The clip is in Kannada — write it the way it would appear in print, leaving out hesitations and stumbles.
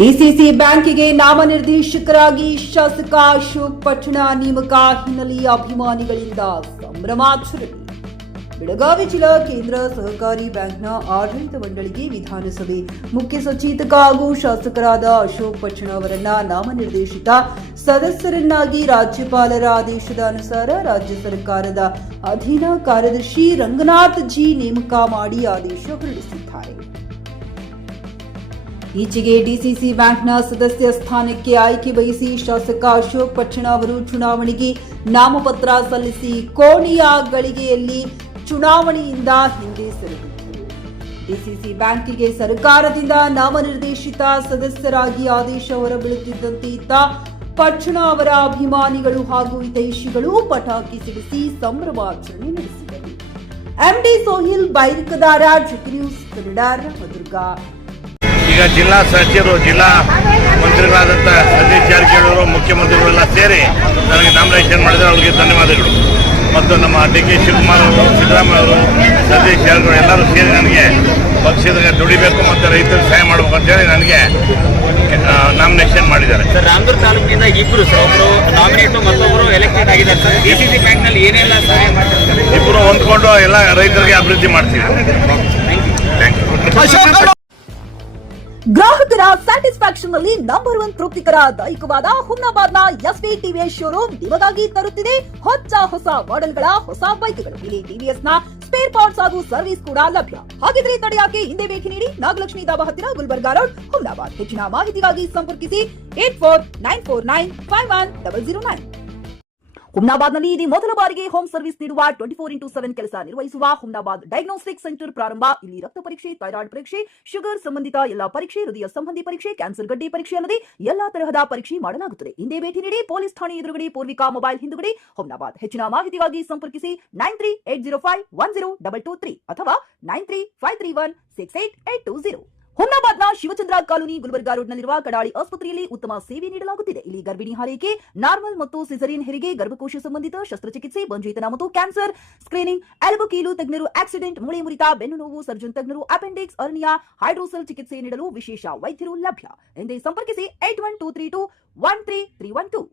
ಡಿಸಿಸಿ ಬ್ಯಾಂಕಿಗೆ ನಾಮನಿರ್ದೇಶಕರಾಗಿ ಶಾಸಕ ಅಶೋಕ್ ಪಟ್ಟಣ ನೇಮಕ ಹಿನ್ನೆಲೆ ಅಭಿಮಾನಿಗಳಿಂದ ಸಂಭ್ರಮಾಚರಣೆ. ಬೆಳಗಾವಿ ಜಿಲ್ಲಾ ಕೇಂದ್ರ ಸಹಕಾರಿ ಬ್ಯಾಂಕ್ನ ಆಡಳಿತ ಮಂಡಳಿಗೆ ವಿಧಾನಸಭೆ ಮುಖ್ಯ ಸಚೇತಕ ಹಾಗೂ ಶಾಸಕರಾದ ಅಶೋಕ್ ಪಟ್ಟಣ ಅವರನ್ನ ನಾಮನಿರ್ದೇಶಿತ ಸದಸ್ಯರನ್ನಾಗಿ ರಾಜ್ಯಪಾಲರ ಆದೇಶದ ಅನುಸಾರ ರಾಜ್ಯ ಸರ್ಕಾರದ ಅಧೀನ ಕಾರ್ಯದರ್ಶಿ ರಂಗನಾಥ್ ಜಿ ನೇಮಕ ಮಾಡಿ ಆದೇಶ ಹೊರಡಿಸಿದ್ದಾರೆ. ಈಚೆಗೆ ಡಿಸಿಸಿ ಬ್ಯಾಂಕ್ನ ಸದಸ್ಯ ಸ್ಥಾನಕ್ಕೆ ಆಯ್ಕೆ ಬಯಸಿ ಶಾಸಕ ಅಶೋಕ್ ಪಟ್ಟಣ ಅವರು ಚುನಾವಣೆಗೆ ನಾಮಪತ್ರ ಸಲ್ಲಿಸಿ ಕೋಣೆಯ ಗಳಿಗೆಯಲ್ಲಿ ಚುನಾವಣೆಯಿಂದ ಹಿಂದೆ ಸರಿದಿದ್ದರು. ಡಿಸಿಸಿ ಬ್ಯಾಂಕಿಗೆ ಸರ್ಕಾರದಿಂದ ನಾಮನಿರ್ದೇಶಿತ ಸದಸ್ಯರಾಗಿ ಆದೇಶ ಹೊರಬೀಳುತ್ತಿದ್ದಂತೆ ಇತ್ತ ಪಟ್ಟಣ ಅವರ ಅಭಿಮಾನಿಗಳು ಹಾಗೂ ಹಿತೈಷಿಗಳು ಪಟಾಕಿ ಸಿಡಿಸಿ ಸಂಭ್ರಮಾಚರಣೆ ನಡೆಸಿದರು. ಎಂಡಿ ಸೋಹಿಲ್ ಬೈರ್ಕದಾರ, ಜುಕ್ ನ್ಯೂಸ್ ಕನ್ನಡ, ರಾಮದುರ್ಗ. ಈಗ ಜಿಲ್ಲಾ ಸಚಿವರು, ಜಿಲ್ಲಾ ಮಂತ್ರಿಗಳಾದಂಥ ಸತೀಶ್ ಜಾರಕಿಹೊಳಿ ಮುಖ್ಯಮಂತ್ರಿಗಳೆಲ್ಲ ಸೇರಿ ನನಗೆ ನಾಮಿನೇಷನ್ ಮಾಡಿದರೆ ಅವರಿಗೆ ಧನ್ಯವಾದಗಳು. ಮತ್ತು ನಮ್ಮ ಡಿ.ಕೆ. ಶಿವಕುಮಾರ್ ಅವರು, ಸಿದ್ದರಾಮಯ್ಯ ಅವರು, ಸತೀಶ್ ಜಾರಕಿಹೊಳಿ ಎಲ್ಲರೂ ಸೇರಿ ನನಗೆ ಪಕ್ಷದ ದುಡಿಬೇಕು ಮತ್ತು ರೈತರಿಗೆ ಸಹಾಯ ಮಾಡಬೇಕು ಅಂತೇಳಿ ನನಗೆ ನಾಮಿನೇಷನ್ ಮಾಡಿದ್ದಾರೆ. ಸರ್, ರಾಮದುರ್ಗ ತಾಲೂಕಿನಿಂದ ಇಬ್ಬರು ಒಬ್ಬರು ನಾಮಿನೇಟು ಮತ್ತೊಬ್ಬರು ಎಲೆಕ್ಟೆಡ್ ಆಗಿದ್ದಾರೆ ಸರ್. ಡಿಸಿಸಿ ಬ್ಯಾಂಕ್ನಲ್ಲಿ ಏನೆಲ್ಲ ಸಹಾಯ ಮಾಡ್ತಾರೆ? ಇಬ್ಬರು ಹೊಂದ್ಕೊಂಡು ಎಲ್ಲ ರೈತರಿಗೆ ಅಭಿವೃದ್ಧಿ ಮಾಡ್ತೀವಿ. Thank you. ಗ್ರಾಹಕರ ಸ್ಯಾಟಿಸ್ಫ್ಯಾಕ್ಷನ್ ನಲ್ಲಿ ನಂಬರ್ 1 ತೃಪ್ತಿಕರ ದೈಹಿಕವಾದ ಹುಮ್ನಾಬಾದ್ನ ಎಸ್ವಿ ಟಿವಿಎಸ್ ಶೋರೂಮ್ ನಿಮಗಾಗಿ ತರುತ್ತಿದೆ ಹೊಸ ಮಾಡೆಲ್ಗಳ ಹೊಸ ಬೈಕ್ಗಳು. ಇಲ್ಲಿ ಟಿವಿಎಸ್ ನ ಸ್ಪೇರ್ ಪಾರ್ಟ್ಸ್ ಹಾಗೂ ಸರ್ವಿಸ್ ಕೂಡ ಲಭ್ಯ. ಹಾಗಿದ್ರೆ ತಡೆಯಾಕೆ ಹಿಂದೆ ಭೇಟಿ ನೀಡಿ ನಾಗಲಕ್ಷ್ಮಿ ದಾಬಾ ಹತ್ತಿರ, ಗುಲ್ಬರ್ಗಾ ರೋಡ್, ಹುಮ್ನಾಬಾದ್. ಹೆಚ್ಚಿನ ಮಾಹಿತಿಗಾಗಿ ಸಂಪರ್ಕಿಸಿ 8494951009. ಹುಮ್ನಾಬಾದ್ನಲ್ಲಿ ಇದು ಮೊದಲ ಬಾರಿಗೆ ಹೋಮ್ ಸರ್ವಿಸ್ ನೀಡುವ 24x7 ಕೆಲಸ ನಿರ್ವಹಿಸುವ ಹುಮ್ನಾಬಾದ್ ಡಯಾಗ್ನೋಸ್ಟಿಕ್ ಸೆಂಟರ್ ಪ್ರಾರಂಭ. ಇಲ್ಲಿ ರಕ್ತ ಪರೀಕ್ಷೆ, ಥೈರಾಯ್ಡ್ ಪರೀಕ್ಷೆ, ಶುಗರ್ ಸಂಬಂಧಿತ ಎಲ್ಲಾ ಪರೀಕ್ಷೆ, ಹೃದಯ ಸಂಬಂಧಿ ಪರೀಕ್ಷೆ, ಕ್ಯಾನ್ಸರ್ ಗಡ್ಡೆ ಪರೀಕ್ಷೆ ಅಲ್ಲದೆ ಎಲ್ಲಾ ತರಹದ ಪರೀಕ್ಷೆ ಮಾಡಲಾಗುತ್ತದೆ. ಹಿಂದೆ ಭೇಟಿ ನೀಡಿ, ಪೊಲೀಸ್ ಠಾಣೆ ಎದುರುಗಡೆ, ಪೂರ್ವಿಕಾ ಮೊಬೈಲ್ ಹಿಂದುಗಡೆ, ಹುಮ್ನಾಬಾದ್. ಹೆಚ್ಚಿನ ಮಾಹಿತಿಗಾಗಿ ಸಂಪರ್ಕಿಸಿ 9380510223 ಅಥವಾ 9353168820. ಹುಮ್ನಾಬಾದ್ನ ಶಿವಚಂದ್ರ ಕಾಲೋನಿ, ಗುಲ್ಬರ್ಗಾ ರೋಡ್ನಲ್ಲಿರುವ ಕಡಾಳಿ ಆಸ್ಪತ್ರೆಯಲ್ಲಿ ಉತ್ತಮ ಸೇವೆ ನೀಡಲಾಗುತ್ತಿದೆ. ಇಲ್ಲಿ ಗರ್ಭಿಣಿ ಹಾರೈಕೆ, ನಾರ್ಮಲ್ ಮತ್ತು ಸಿಸರಿಯನ್ ಹೆರಿಗೆ, ಗರ್ಭಕೋಶ ಸಂಬಂಧಿತ ಶಸ್ತ್ರಚಿಕಿತ್ಸೆ, ಬಂಜೇತನ ಮತ್ತು ಕ್ಯಾನ್ಸರ್ ಸ್ಕ್ರೀನಿಂಗ್, ಎಲುಬು ಕೀಲು ತಜ್ಞರು, ಆಕ್ಸಿಡೆಂಟ್, ಮೂಳೆ ಮುರಿತ, ಬೆನ್ನು ನೋವು ಸರ್ಜನ್ ತಜ್ಞರು, ಅಪೆಂಡಿಕ್ಸ್, ಅರ್ನಿಯಾ, ಹೈಡ್ರೋಸೆಲ್ ಚಿಕಿತ್ಸೆ ನೀಡಲು ವಿಶೇಷ ವೈದ್ಯರು ಲಭ್ಯ. ಎಂದೇ ಸಂಪರ್ಕಿಸಿ 8123213312.